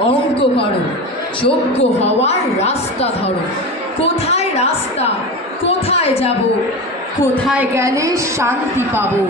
অঙ্ক করো, যোগ্য হওয়ার রাস্তা ধরো। কোথায় রাস্তা, কোথায় যাব, কোথায় গেলে শান্তি পাবো।